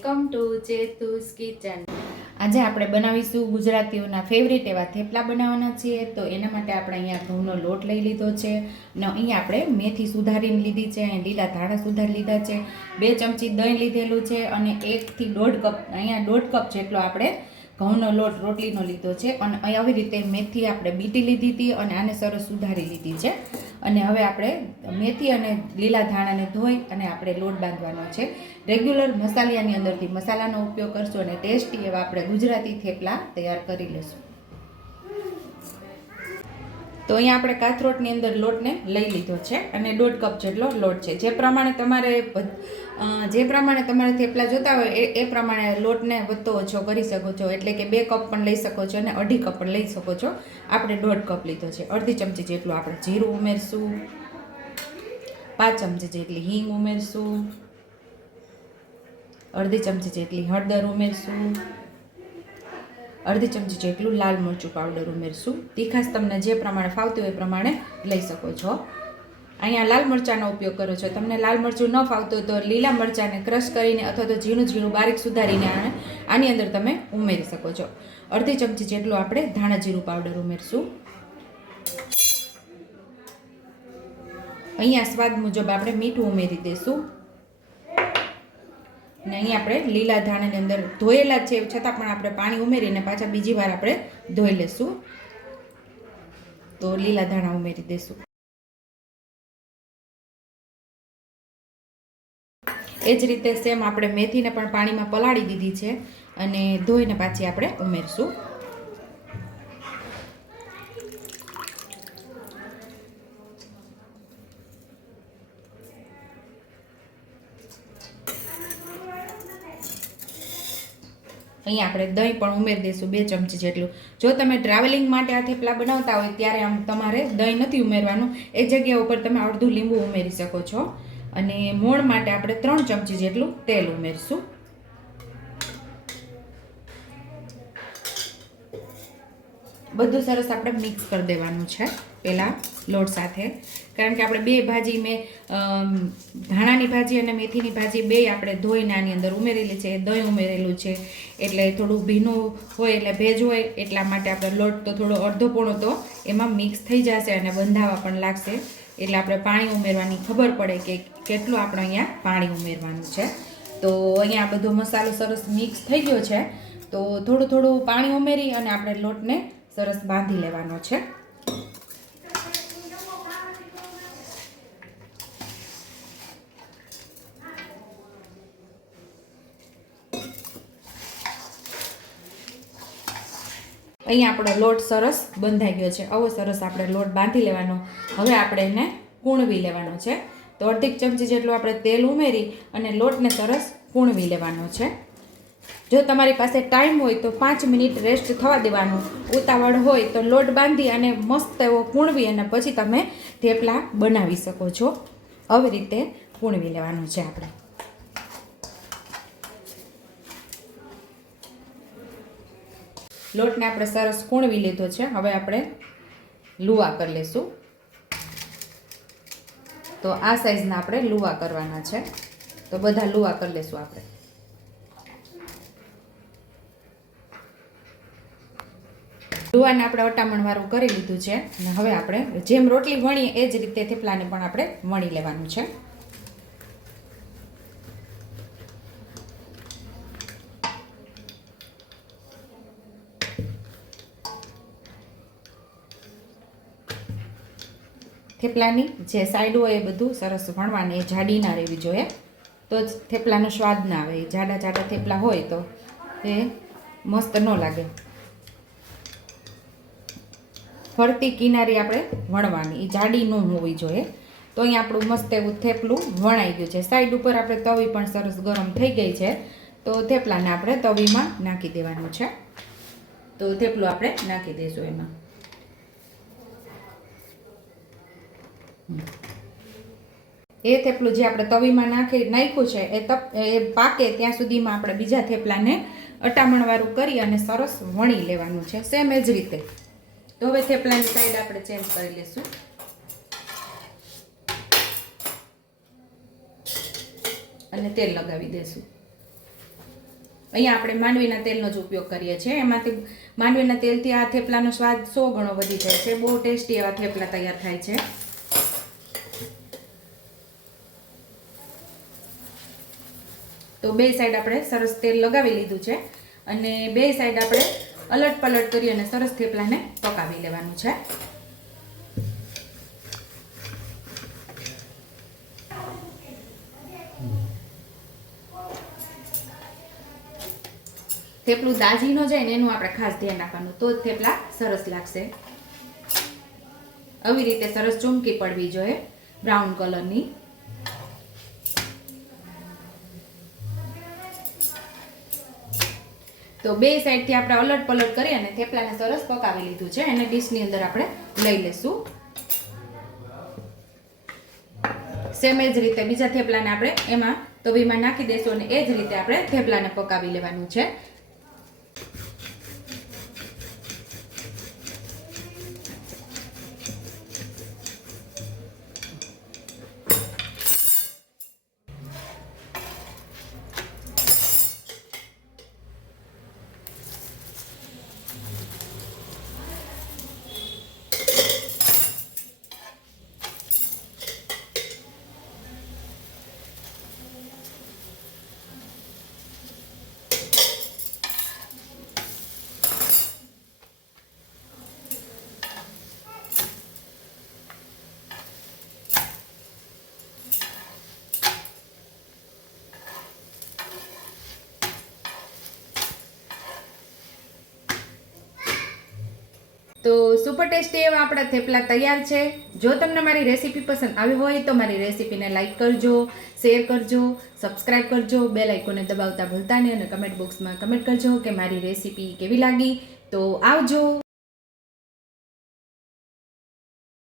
Welcome to ચેતુસ kitchen. આજે આપણે બનાવીશું ગુજરાતીઓના ફેવરિટ એવા થેપલા બનાવવાના છીએ। તો એના માટે આપણે અહીંયા ઘઉંનો લોટ લઈ લીધો છે અને અહીંયા આપણે મેથી સુધારીને લીધી છે, લીલા ધાણા સુધારી લીધા છે, 2 ચમચી દહીં લીધેલું છે અને 1 થી 1.5 કપ અહીંયા 1.5 કપ જેટલો આપણે ઘઉંનો લોટ રોટલીનો લીધો છે અને આવી રીતે મેથી આપણે બીટી લીધી હતી અને આને સરસ સુધારી લીધી છે। અને હવે આપણે મેથી અને લીલા ધાણાને ધોઈ અને આપણે લોટ બાંધવાનો છે। રેગ્યુલર મસાલિયાની અંદરથી મસાલાનો ઉપયોગ કરશું અને ટેસ્ટી એવા આપણે ગુજરાતી થેપલા તૈયાર કરી લઈશું। તો અહીંયા આપણે કાથરોટની અંદર લોટને લઈ લીધો છે અને 1.5 કપ જેટલો લોટ છે। જે પ્રમાણે તમારે થેપલા જોતા હોય એ પ્રમાણે લોટને વધતો ઓછો કરી શકો છો, એટલે કે 2 કપ પણ લઈ શકો છો અને 2.5 કપ પણ લઈ શકો છો। આપણે 1.5 કપ લીધો છે। અડધી ચમચી જેટલું આપણે જીરું ઉમેરશું, 5 ચમચી જેટલી હિંગ ઉમેરશું, અડધી ચમચી જેટલી હળદર ઉમેરશું, અડધી ચમચી જેટલું લાલ મરચું પાવડર ઉમેરશું। તીખાશ તમને જે પ્રમાણે ફાવતું હોય એ પ્રમાણે લઈ શકો છો। અહીંયા લાલ મરચાંનો ઉપયોગ કરો છો, તમને લાલ મરચું ન ફાવતું હોય તો લીલા મરચાંને ક્રશ કરીને અથવા તો ઝીણું ઝીણું બારીક સુધારીને આની અંદર તમે ઉમેરી શકો છો। અડધી ચમચી જેટલું આપણે ધાણા જીરું પાવડર ઉમેરશું। અહીંયા સ્વાદ મુજબ આપણે મીઠું ઉમેરી દઈશું અને અહીંયા આપણે લીલા ધાણાની અંદર ધોયેલા છે છતાં પણ આપણે પાણી ઉમેરીને પાછા બીજી વાર આપણે ધોઈ લેશું। તો લીલા ધાણા ઉમેરી દઈશું। એ જ રીતે સેમ આપણે મેથીને પણ પાણીમાં પલાળી દીધી છે અને ધોઈને પાછી આપણે ઉમેરશું। અહીંયા આપણે દહીં પણ ઉમેરી દઈશું 2 ચમચી જેટલું। જો તમે ટ્રાવેલિંગ માટે આ થેપલા બનાવતા હોય ત્યારે આમ તમારે દહીં નથી ઉમેરવાનું, એ જગ્યા ઉપર તમે અડધું લીંબુ ઉમેરી શકો છો। અને મોણ માટે આપણે 3 ચમચી જેટલું તેલ ઉમેરશું। બધું સરસ આપણે મિક્સ કરી દેવાનું છે પહેલાં લોટ સાથે, કારણ કે આપણે 2 ભાજી મેં ધાણાની ભાજી અને મેથીની ભાજી 2 આપણે ધોઈને આની અંદર ઉમેરેલી છે, દહીં ઉમેરેલું છે એટલે થોડું ભીનું હોય એટલે ભેજ હોય એટલા માટે આપણે લોટ તો થોડો અડધો પોણો તો એમાં મિક્સ થઈ જશે અને બંધાવા પણ લાગશે, એટલે આપણે પાણી ઉમેરવાની ખબર પડે કે કેટલું આપણે અહીંયા પાણી ઉમેરવાનું છે। તો અહીંયા બધો મસાલો સરસ મિક્સ થઈ ગયો છે, તો થોડું થોડું પાણી ઉમેરી અને આપણે લોટને સરસ બાંધી લેવાનો છે। અહીંયા આપણો લોટ સરસ બંધાઈ ગયો છે। આવો સરસ આપણે લોટ બાંધી લેવાનો। હવે આપણે એને કૂણવી લેવાનો છે। તો અડધી ચમચી જેટલું આપણે તેલ ઉમેરી અને લોટને સરસ કૂણવી લેવાનો છે। જો તમારી પાસે ટાઈમ હોય તો 5 મિનિટ રેસ્ટ થવા દેવાનું, ઉતાવળ હોય તો લોટ બાંધી અને મસ્ત એવો કૂણવી અને પછી તમે થેપલા બનાવી શકો છો। આવી રીતે કૂણવી લેવાનું છે આપણે। લોટને આપણે સરસ કૂણવી લીધો છે। હવે આપણે લુવા કરી લઈશું। તો આ સાઈઝના આપણે લુવા કરવાના છે, તો બધા લુવા કરી લઈશું આપણે। લુવાને આપણે અટામણ વાળું કરી લીધું છે અને હવે આપણે જેમ રોટલી વણીએ એ જ રીતે થેપલાને પણ આપણે વણી લેવાનું છે। થેપલાની જે સાઈડ હોય એ બધું સરસ વણવાની, એ જાડી ના રહેવી જોઈએ, તો જ થેપલાનો સ્વાદ ના આવે। જાડા જાડા થેપલા હોય તો એ મસ્ત ન લાગે। ફરતી કિનારી આપણે વણવાની, એ જાડી ન હોવી જોઈએ। તો અહીંયા આપણું મસ્ત એવું થેપલું વણાઈ ગયું છે। સાઈડ ઉપર આપણે તવી પણ સરસ ગરમ થઈ ગઈ છે, તો થેપલાને આપણે તવીમાં નાખી દેવાનું છે। તો થેપલું આપણે નાખી દઈશું એમાં। એ થેપલું જે આપણે તવીમાં નાખ્યું છે એ પાકે ત્યાં સુધીમાં આપણે બીજા થેપલાને અટામણવાળું કરી અને સરસ વણી લેવાનું છે, સેમ એ જ રીતે। તો હવે થેપલાની સાઈડ આપણે ચેન્જ કરી લઈશું। અને તેલ લગાવી દઈશું। અહીંયા આપણે માંડવીના તેલનો જ ઉપયોગ કરીએ છીએ. એમાંથી માંડવીના તેલથી આ થેપલાનો સ્વાદ 100 ગણો વધી જાય છે. બહુ ટેસ્ટી એવા થેપલા તૈયાર થાય છે. તો બે સાઈડ આપણે સરસ તેલ લગાવી લીધું છે અને બે સાઈડ આપણે અલટ પલટ કરી અને સરસ થેપલાને પકાવી લેવાનું છે. થેપલું દાજી ન જાય ને એનું આપણે ખાસ ધ્યાન રાખવાનું, તો જ થેપલા સરસ લાગશે. આવી રીતે સરસ ચમકી પડવી જોઈએ બ્રાઉન કલરની. તો બે સાઈડથી આપણે અલટ પલટ કરી અને થેપલાને સરસ પકાવી લીધું છે. એને ડીશની અંદર આપણે લઈ લેશું. સેમ એ જ રીતે બીજા થેપલાને આપણે એમાં તવીમાં નાખી દઈશું અને એ જ રીતે આપણે થેપલાને પકાવી લેવાનું છે. તો સુપર ટેસ્ટી એવા આપણા થેપલા તૈયાર છે. જો તમને મારી રેસીપી પસંદ આવી હોય તો મારી રેસીપીને લાઈક કરજો, શેર કરજો, સબસ્ક્રાઈબ કરજો, બેલ આઇકોને દબાવતા ભૂલતા નહીં અને કમેન્ટ બોક્સમાં કમેન્ટ કરજો કે મારી રેસીપી કેવી લાગી. તો આવજો.